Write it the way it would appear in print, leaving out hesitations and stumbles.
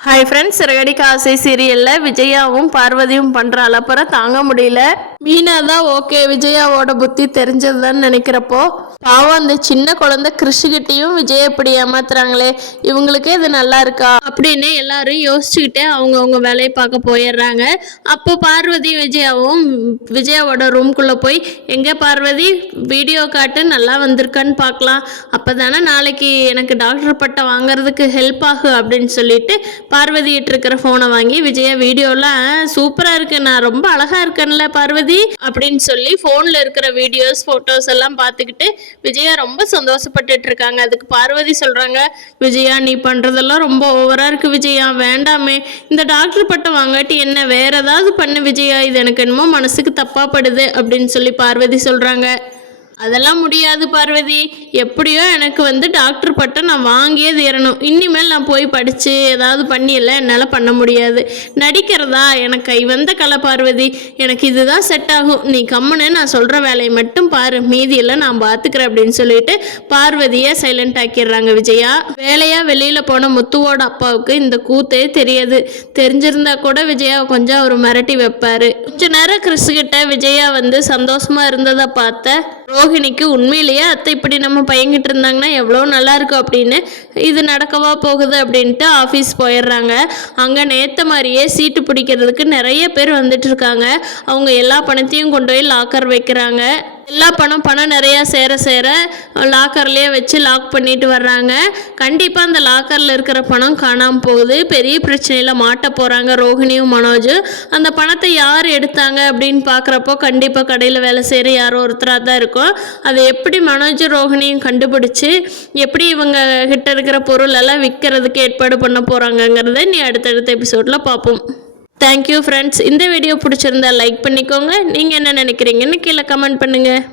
Hi friends, Siragadikka ஆசை சீரியலில் விஜயாவும் பார்வதியும் பண்ணுற அலப்பறம் தாங்க முடியல. மீனா தான் ஓகே, விஜயாவோட புத்தி தெரிஞ்சதுதான் நினைக்கிறப்போ பாவம் அந்த சின்ன குழந்தை கிருஷிகிட்டையும் விஜய் இப்படி ஏமாத்துறாங்களே, இவங்களுக்கே இது நல்லா இருக்கா அப்படின்னு எல்லாரும் யோசிச்சுக்கிட்டே அவங்கவுங்க வேலையை பார்க்க போயிடுறாங்க. அப்போ பார்வதி விஜயாவும் விஜயாவோட ரூம்குள்ளே போய், எங்கே பார்வதி வீடியோ காட்டு, நல்லா வந்திருக்கான்னு பார்க்கலாம், அப்போ தானே நாளைக்கு எனக்கு டாக்டர் பட்டம் வாங்குறதுக்கு ஹெல்ப் ஆகும் அப்படின்னு சொல்லிட்டு பார்வதிட்டு இருக்கிற ஃபோனை வாங்கி விஜயா வீடியோலாம் சூப்பராக இருக்கு, நான் ரொம்ப அழகாக இருக்கேன்ல பார்வதி அப்படின்னு சொல்லி ஃபோனில் இருக்கிற வீடியோஸ் ஃபோட்டோஸ் எல்லாம் பார்த்துக்கிட்டு விஜயா ரொம்ப சந்தோஷப்பட்டுட்டு இருக்காங்க. அதுக்கு பார்வதி சொல்கிறாங்க, விஜயா நீ பண்ணுறதெல்லாம் ரொம்ப ஓவராக இருக்குது விஜயா, வேண்டாமே, இந்த டாக்டர் பட்டம் வாங்காட்டி என்ன வேற ஏதாவது பண்ணு விஜயா, இது எனக்கு என்னமோ மனசுக்கு தப்பாக படுது அப்படின்னு சொல்லி பார்வதி சொல்கிறாங்க. அதெல்லாம் முடியாது பார்வதி, எப்படியோ எனக்கு டாக்டர் பட்டம் நான் வாங்கியே தீரணும், இனிமேல் நான் போய் படித்து ஏதாவது பண்ணியல என்னால் பண்ண முடியாது, நடிக்கிறதா எனக்கு கை வந்த கலை பார்வதி, எனக்கு இதுதான் செட் ஆகும், நீ கம்முன்னு நான் சொல்கிற வேலையை மட்டும் பாரு, மீதியெல்லாம் நான் பார்த்துக்கிறேன் அப்படின்னு சொல்லிட்டு பார்வதியை சைலண்ட் ஆக்கிடுறாங்க விஜயா. வேலையாக வெளியில் போன முத்துவோட அப்பாவுக்கு இந்த கூத்தே தெரியாது, தெரிஞ்சிருந்தா கூட விஜயா கொஞ்சம் அவர் மிரட்டி வைப்பார். கொஞ்ச நேரம் கிறிஸ்கிட்ட விஜயா சந்தோஷமாக இருந்ததை பார்த்த ரோஹிணிக்கு உண்மையிலேயே அத்தை இப்படி நம்ம பையன்கிட்ட இருந்தாங்கன்னா எவ்வளோ நல்லாயிருக்கும் அப்படின்னு, இது நடக்கவா போகுது அப்படின்ட்டு ஆஃபீஸ் போயிடுறாங்க. அங்கே நேற்ற மாதிரியே சீட்டு பிடிக்கிறதுக்கு நிறைய பேர் வந்துட்டு இருக்காங்க. அவங்க எல்லா பணத்தையும் கொண்டு போய் லாக்கர் வைக்கிறாங்க. எல்லா பணம் நிறையா சேர லாக்கர்லேயே வச்சு லாக் பண்ணிட்டு வர்றாங்க. கண்டிப்பாக அந்த லாக்கரில் இருக்கிற பணம் காணாமல் போகுது, பெரிய பிரச்சனையில் மாட்ட போகிறாங்க ரோஹிணியும் மனோஜும். அந்த பணத்தை யார் எடுத்தாங்க அப்படின்னு பார்க்குறப்போ கண்டிப்பாக கடையில் வேலை செய்கிற யாரோ ஒருத்தராக தான் இருக்கும். அதை எப்படி மனோஜும் ரோஹிணியும் கண்டுபிடிச்சி எப்படி இவங்க கிட்ட இருக்கிற பொருள் எல்லாம் விற்கிறதுக்கு ஏற்பாடு பண்ண போகிறாங்கங்கிறத நீ அடுத்தடுத்த எபிசோடில் பார்ப்போம். Thank you friends. இந்த வீடியோ பிடிச்சிருந்தா லைக் பண்ணிக்கோங்க. நீங்கள் என்ன நினைக்கிறீங்கன்னு கீழே கமெண்ட் பண்ணுங்கள்.